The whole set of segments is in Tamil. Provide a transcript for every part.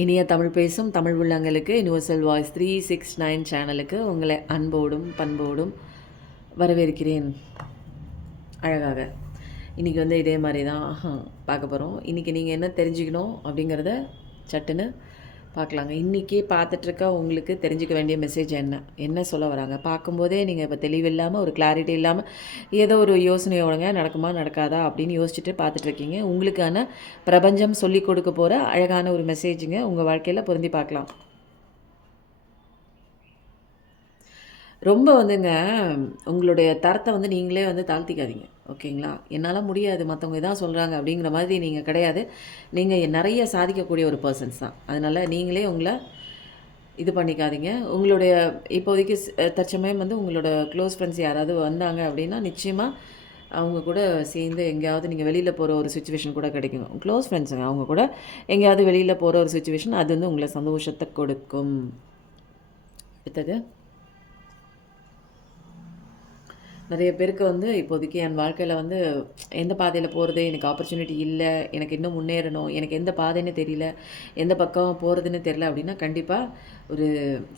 இனிய தமிழ் பேசும் தமிழ் உள்ளங்களுக்கு யுனிவர்சல் வாய்ஸ் 369 சேனலுக்கு உங்களை அன்போடும் பண்போடும் வரவேற்கிறேன். அழகாக இன்றைக்கி இதே மாதிரி தான் பார்க்க போகிறோம். இன்றைக்கி நீங்கள் என்ன தெரிஞ்சுக்கணும் அப்படிங்கிறத சட்டுன்னு பார்க்கலாங்க. இன்றைக்கி பார்த்துட்ருக்க உங்களுக்கு தெரிஞ்சிக்க வேண்டிய மெசேஜ் என்ன சொல்ல வராங்க பார்க்கும்போதே நீங்கள் இப்போ தெளிவில்லாமல் ஒரு கிளாரிட்டி இல்லாமல் ஏதோ ஒரு யோசனையோடங்க நடக்குமா நடக்காதா அப்படின்னு யோசிச்சுட்டு பார்த்துட்ருக்கீங்க. உங்களுக்கான பிரபஞ்சம் சொல்லி கொடுக்க போகிற அழகான ஒரு மெசேஜுங்க உங்கள் வாழ்க்கையில் பொருந்தி பார்க்கலாம். ரொம்ப உங்களுடைய தரத்தை நீங்களே தாழ்த்திக்காதீங்க. ஓகேங்களா? என்னால் முடியாது, மற்றவங்க இதான் சொல்கிறாங்க அப்படிங்கிற மாதிரி நீங்கள் கிடையாது. நீங்கள் நிறைய சாதிக்கக்கூடிய ஒரு பர்சன்ஸ் தான். அதனால் நீங்களே உங்களை இது பண்ணிக்காதீங்க. உங்களுடைய இப்போதைக்கு தற்சமயம் உங்களோட க்ளோஸ் ஃப்ரெண்ட்ஸ் யாராவது வந்தாங்க அப்படின்னா நிச்சயமாக அவங்க கூட சேர்ந்து எங்கேயாவது நீங்கள் வெளியில் போகிற ஒரு சுச்சுவேஷன் கூட கிடைக்கும். க்ளோஸ் ஃப்ரெண்ட்ஸுங்க அவங்க கூட எங்கேயாவது வெளியில் போகிற ஒரு சுச்சுவேஷன் அது உங்களை சந்தோஷத்தை கொடுக்கும். அடுத்தது நிறைய பேருக்கு இப்போதைக்கு என் வாழ்க்கையில் எந்த பாதையில் போகிறது, எனக்கு ஆப்பர்ச்சுனிட்டி இல்லை, எனக்கு இன்னும் முன்னேறணும், எனக்கு எந்த பாதைன்னு தெரியல, எந்த பக்கம் போகிறதுன்னு தெரியல அப்படின்னா கண்டிப்பாக ஒரு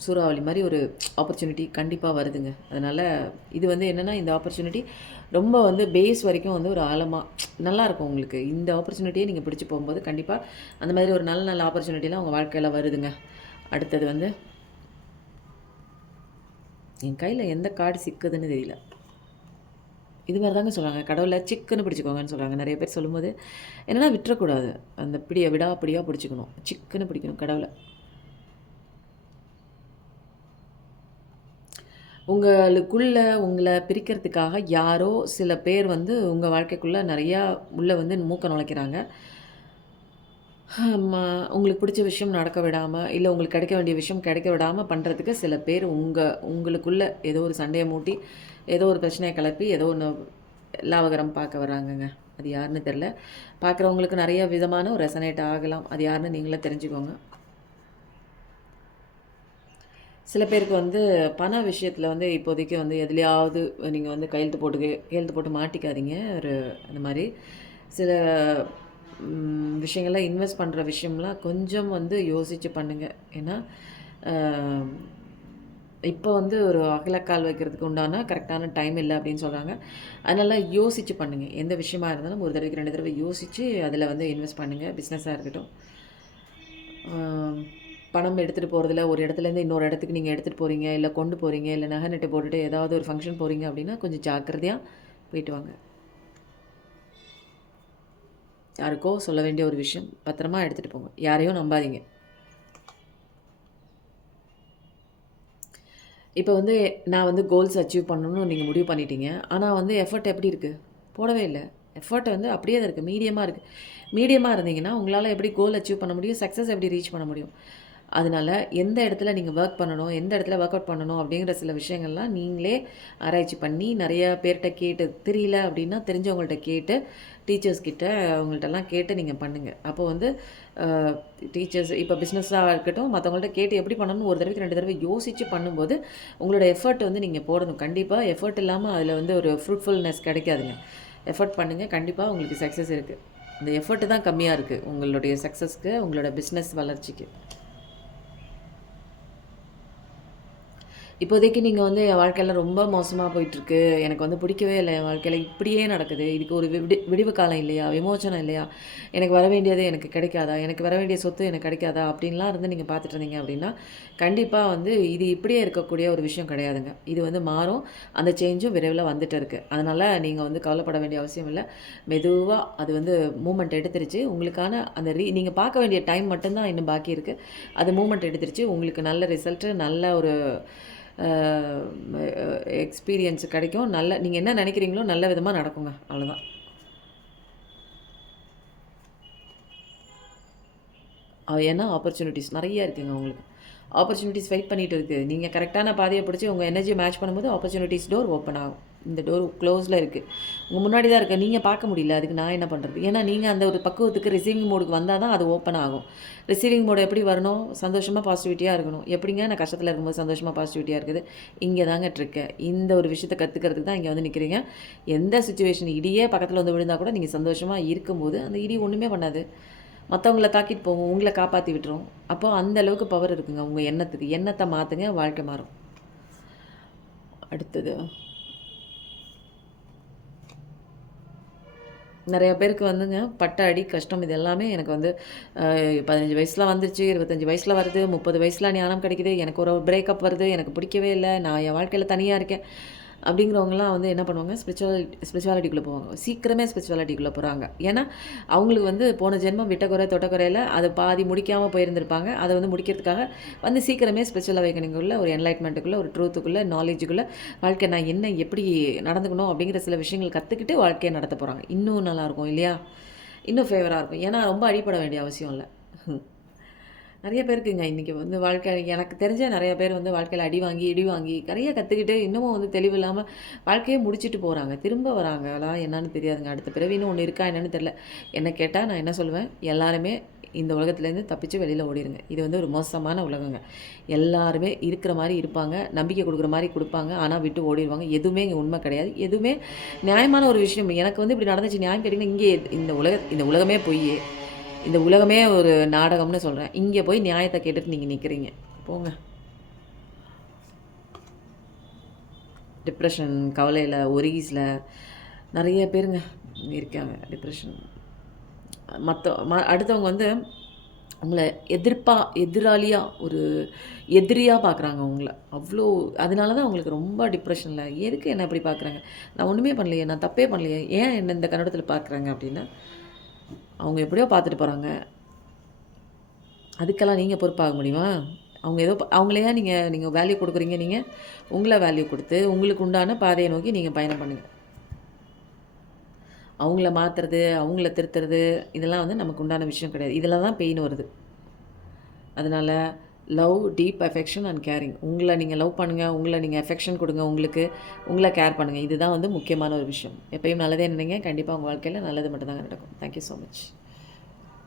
சூறாவளி மாதிரி ஒரு ஆப்பர்ச்சுனிட்டி கண்டிப்பாக வருதுங்க. அதனால் இது என்னென்னா இந்த ஆப்பர்ச்சுனிட்டி ரொம்ப பேஸ் வரைக்கும் ஒரு ஆழமாக நல்லாயிருக்கும் உங்களுக்கு. இந்த ஆப்பர்ச்சுனிட்டியை நீங்கள் பிடிச்சி போகும்போது கண்டிப்பாக அந்த மாதிரி ஒரு நல்ல நல்ல ஆப்பர்ச்சுனிட்டிலாம் உங்கள் வாழ்க்கையில் வருதுங்க. அடுத்தது என் கையில் எந்த கார்டு சிக்குதுன்னு தெரியல. இது மாதிரி தாங்க சொல்கிறாங்க. கடவுளை சிக்குன்னு பிடிச்சிக்கோங்கன்னு சொல்கிறாங்க. நிறைய பேர் சொல்லும்போது என்னென்னா விட்டுறக்கூடாது, அந்த பிடியை விடாப்பிடியாக பிடிச்சிக்கணும், சிக்குன்னு பிடிக்கணும் கடவுளை. உங்களுக்குள்ளே உங்களை பிரிக்கிறதுக்காக யாரோ சில பேர் உங்கள் வாழ்க்கைக்குள்ளே நிறையா உள்ளே மூக்க நுழைக்கிறாங்க. உங்களுக்கு பிடிச்ச விஷயம் நடக்க விடாமல், இல்லை உங்களுக்கு கிடைக்க வேண்டிய விஷயம் கிடைக்க விடாமல் பண்ணுறதுக்கு சில பேர் உங்களுக்குள்ளே ஏதோ ஒரு சண்டையை மூட்டி ஏதோ ஒரு பிரச்சனையை கிளப்பி ஏதோ ஒன்று லாபகரம் பார்க்க வராங்கங்க. அது யாருன்னு தெரில. பார்க்குறவங்களுக்கு நிறைய விதமான ஒரு ரெசனேட் ஆகலாம். அது யாருன்னு நீங்களே தெரிஞ்சுக்கோங்க. சில பேருக்கு பண விஷயத்தில் இப்போதைக்கு எதுலையாவது நீங்கள் கையெழுத்து போட்டு மாட்டிக்காதீங்க. அந்த மாதிரி சில விஷயங்கள்லாம் இன்வெஸ்ட் பண்ணுற விஷயம்லாம் கொஞ்சம் யோசித்து பண்ணுங்கள். ஏன்னா இப்போ ஒரு அகலக்கால் வைக்கிறதுக்கு உண்டான கரெக்டான டைம் இல்லை அப்படின்னு சொல்கிறாங்க. அதனால் யோசித்து பண்ணுங்கள். எந்த விஷயமா இருந்தாலும் ஒரு தடவைக்கு 2 தடவை யோசித்து அதில் இன்வெஸ்ட் பண்ணுங்கள். பிஸ்னஸாக இருக்கட்டும், பணம் எடுத்துகிட்டு போகிறதுல ஒரு இடத்துலேருந்து இன்னொரு இடத்துக்கு நீங்கள் எடுத்துகிட்டு போகிறீங்க, இல்லை கொண்டு போகிறீங்க, இல்லை நகை நட்டு போட்டுட்டு ஏதாவது ஒரு ஃபங்க்ஷன் போகிறீங்க அப்படின்னா கொஞ்சம் ஜாக்கிரதையாக போயிட்டு வாங்க. யாருக்கோ சொல்ல வேண்டிய ஒரு விஷயம் பத்திரமா எடுத்துகிட்டு போங்க. யாரையும் நம்பாதீங்க. இப்போ நான் கோல்ஸ் அச்சீவ் பண்ணணும்னு நீங்கள் முடிவு பண்ணிட்டீங்க. ஆனால் எஃபர்ட் எப்படி இருக்குது? போடவே இல்லை. எஃபர்ட் அப்படியே தான் இருக்குது, மீடியமாக இருக்குது. மீடியமாக இருந்தீங்கன்னா உங்களால் எப்படி கோல் அச்சீவ் பண்ண முடியும், சக்ஸஸ் எப்படி ரீச் பண்ண முடியும்? அதனால் எந்த இடத்துல நீங்கள் ஒர்க் பண்ணணும், எந்த இடத்துல ஒர்க் அவுட் பண்ணணும் அப்படிங்கிற சில விஷயங்கள்லாம் நீங்களே ஆராய்ச்சி பண்ணி நிறையா பேர்கிட்ட கேட்டு தெரியல அப்படின்னா தெரிஞ்சவங்கள்ட்ட கேட்டு டீச்சர்ஸ்கிட்ட அவங்கள்ட்டலாம் கேட்டு நீங்கள் பண்ணுங்கள். அப்போது டீச்சர்ஸ் இப்போ பிஸ்னஸாக இருக்கட்டும், மற்றவங்கள்ட்ட கேட்டு எப்படி பண்ணணும்னு ஒரு தடவைக்கு 2 தடவை யோசித்து பண்ணும்போது உங்களோட எஃபர்ட் நீங்கள் போடணும். கண்டிப்பாக எஃபர்ட் இல்லாமல் அதில் ஒரு ஃப்ரூட்ஃபுல்னஸ் கிடைக்காதுங்க. எஃபர்ட் பண்ணுங்கள், கண்டிப்பாக உங்களுக்கு சக்ஸஸ் இருக்குது. இந்த எஃபர்ட்டு தான் கம்மியாக இருக்குது உங்களுடைய சக்ஸஸ்க்கு, உங்களோட பிஸ்னஸ் வளர்ச்சிக்கு. இப்போதைக்கு நீங்கள் என் வாழ்க்கையில் ரொம்ப மோசமாக போயிட்டுருக்கு, எனக்கு பிடிக்கவே இல்லை, என் வாழ்க்கையில் இப்படியே நடக்குது, இதுக்கு ஒரு விடிவு காலம் இல்லையா, விமோச்சனம் இல்லையா, எனக்கு வர வேண்டியது எனக்கு கிடைக்காதா, எனக்கு வர வேண்டிய சொத்து எனக்கு கிடைக்காதா அப்படின்லாம் நீங்கள் பார்த்துட்டு இருந்தீங்க அப்படின்னா கண்டிப்பாக இது இப்படியே இருக்கக்கூடிய ஒரு விஷயம் கிடையாதுங்க. இது மாறும். அந்த சேஞ்சும் விரைவில் வந்துட்டு இருக்குது. அதனால் நீங்கள் கவலைப்பட வேண்டிய அவசியம் இல்லை. மெதுவாக அது மூமெண்ட் எடுத்துருச்சு. உங்களுக்கான அந்த நீங்கள் பார்க்க வேண்டிய டைம் மட்டும்தான் இன்னும் பாக்கி இருக்குது. அது மூமெண்ட் எடுத்துருச்சு. உங்களுக்கு நல்ல ரிசல்ட்டு, நல்ல ஒரு எக்ஸ்பீரியன்ஸ் கிடைக்கும். நீங்கள் என்ன நினைக்கிறீங்களோ நல்ல விதமாக நடக்குங்க. அவ்வளோதான். ஏன்னா ஆப்பர்ச்சுனிட்டிஸ் நிறைய இருக்குங்க. உங்களுக்கு ஆப்பர்ச்சுனிட்டிஸ் வெயிட் பண்ணிகிட்டு இருக்குது. நீங்கள் கரெக்டான பாதையை பிடிச்சி உங்கள் எனர்ஜியை மேட்ச் பண்ணும்போது ஆப்பர்ச்சுனிட்டிஸ் டோர் ஓப்பன் ஆகும். இந்த டோர் க்ளோஸில் இருக்குது, உங்கள் முன்னாடி தான் இருக்குது, நீங்கள் பார்க்க முடியல. அதுக்கு நான் என்ன பண்ணுறது? ஏன்னா நீங்கள் அந்த ஒரு பக்குவத்துக்கு ரிசீவிங் மோடுக்கு வந்தால் தான் அது ஓப்பன் ஆகும். ரிசீவிங் மோடு எப்படி வரணும்? சந்தோஷமாக பாசிட்டிவிட்டியாக இருக்கணும். எப்படிங்க நான் கஷ்டத்தில் இருக்கும்போது சந்தோஷமாக பாசிட்டிவிட்டியாக இருக்குது? இங்கே தாங்க ட்ரிக்கு. இந்த ஒரு விஷயத்தை கற்றுக்கிறதுக்கு தான் இங்கே நிற்கிறீங்க. எந்த சுச்சுவேஷன் இடியே பக்கத்தில் விழுந்தால் கூட நீங்கள் சந்தோஷமாக இருக்கும்போது அந்த இடி ஒன்றுமே பண்ணாது. மற்றவங்கள தாக்கிட்டு போகும், உங்களை காப்பாற்றி விட்டுரும். அப்போ அந்த அளவுக்கு பவர் இருக்குங்க உங்கள் எண்ணத்துக்கு. எண்ணத்தை மாற்றுங்க, வாழ்க்கை மாறும். அடுத்தது நிறைய பேருக்கு வந்துங்க பட்ட அடி, கஷ்டம் இது எல்லாமே எனக்கு வந்து 15 வயசில் வந்துருச்சு, 25 வயசில் வருது, 30 வயசில் ஞானம் கிடைக்குது, எனக்கு ஒரு பிரேக்கப் வருது, எனக்கு பிடிக்கவே இல்லை, நான் என் வாழ்க்கையில் தனியாக இருக்கேன் அப்படிங்கிறவங்கலாம் வந்து என்ன பண்ணுவாங்க, ஸ்பிரிச்சுவாலிட்டிக்குள்ளே போவாங்க. சீக்கிரமே ஸ்பிரிச்சுவாலிட்டிக்குள்ளே போகிறாங்க. ஏன்னா அவங்களுக்கு வந்து போன ஜென்மம் விட்ட தொட்டக்குறையில் அதை பாதி முடிக்காமல் போயிருந்திருப்பாங்க. அதை வந்து முடிக்கிறதுக்காக வந்து சீக்கிரமே ஸ்பிரிச்சுவல் அவேக்கனிங்குள்ள, ஒரு என்லைட்மெண்ட்டுக்குள்ளே, ஒரு ட்ரூத்துக்குள்ளே, நாலேஜுக்குள்ளே வாழ்க்கை நான் என்ன எப்படி நடந்துக்கணும் அப்படிங்கிற சில விஷயங்கள் கற்றுக்கிட்டு வாழ்க்கையை நடத்த போகிறாங்க. இன்னும் நல்லாயிருக்கும் இல்லையா? இன்னும் ஃபேவராக இருக்கும். ஏன்னா ரொம்ப அடிப்பட வேண்டிய அவசியம் இல்லை. நிறைய பேருக்குங்க இன்றைக்கி வந்து வாழ்க்கை எனக்கு தெரிஞ்ச நிறைய பேர் வந்து வாழ்க்கையில் அடி வாங்கி இடி வாங்கி நிறைய கற்றுக்கிட்டு இன்னமும் வந்து தெளிவு இல்லாமல் வாழ்க்கையே முடிச்சுட்டு போகிறாங்க. திரும்ப வராங்களா என்னன்னு தெரியாதுங்க. அடுத்த பிறவின்னு ஒன்று இருக்கா என்னன்னு தெரில. என்ன கேட்டால் நான் என்ன சொல்லுவேன், எல்லாருமே இந்த உலகத்துலேருந்து தப்பிச்சு வெளியில் ஓடிடுங்க. இது வந்து ஒரு மோசமான உலகங்க. எல்லாருமே இருக்கிற மாதிரி இருப்பாங்க, நம்பிக்கை கொடுக்குற மாதிரி கொடுப்பாங்க, ஆனால் விட்டு ஓடிடுவாங்க. எதுவுமே இங்கே உண்மை கிடையாது. எதுவுமே நியாயமான ஒரு விஷயம். எனக்கு வந்து இப்படி நடந்துச்சு நியாயம் கேட்டிங்கன்னா, இங்கே இந்த உலகமே பொய், இந்த உலகமே ஒரு நாடகம்னு சொல்கிறேன். இங்கே போய் நியாயத்தை கேட்டுட்டு நீங்கள் நிற்கிறீங்க. போங்க. டிப்ரெஷன், கவலையில், ஒரீஸில் நிறைய பேருங்க இருக்காங்க. டிப்ரெஷன் அடுத்தவங்க வந்து உங்களை எதிராளியாக ஒரு எதிரியாக பார்க்குறாங்க உங்களை. அவ்வளோ அதனால தான் அவங்களுக்கு ரொம்ப டிப்ரெஷனில். எதுக்கு என்ன இப்படி பார்க்குறாங்க? நான் ஒன்றுமே பண்ணலையே, நான் தப்பே பண்ணலையே, ஏன் என்ன இந்த கண்ணோட்டத்தில் பார்க்குறாங்க அப்படின்னா, அவங்க எப்படியோ பார்த்துட்டு போகிறாங்க. அதுக்கெல்லாம் நீங்கள் பொறுப்பாக முடியுமா? அவங்க ஏதோ அவங்களையா நீங்கள் வேல்யூ கொடுக்குறீங்க. நீங்கள் உங்களை வேல்யூ கொடுத்து உங்களுக்கு உண்டான பாதையை நோக்கி நீங்கள் பயணம் பண்ணுங்கள். அவங்கள மாற்றுறது, அவங்கள திருத்துறது இதெல்லாம் வந்து நமக்கு உண்டான விஷயம் கிடையாது. இதில் தான் பெயின் வருது. அதனால் love, deep affection and caring. உங்களை நீங்கள் லவ் பண்ணுங்கள், உங்களை நீங்கள் அஃபெக்ஷன் கொடுங்க, உங்களை கேர் பண்ணுங்கள். இதுதான் வந்து முக்கியமான ஒரு விஷயம். எப்பயும் நல்லதே நினைங்க. கண்டிப்பாக உங்கள் வாழ்க்கையில் நல்லது மட்டும்தாங்க நடக்கும். Thank you so much.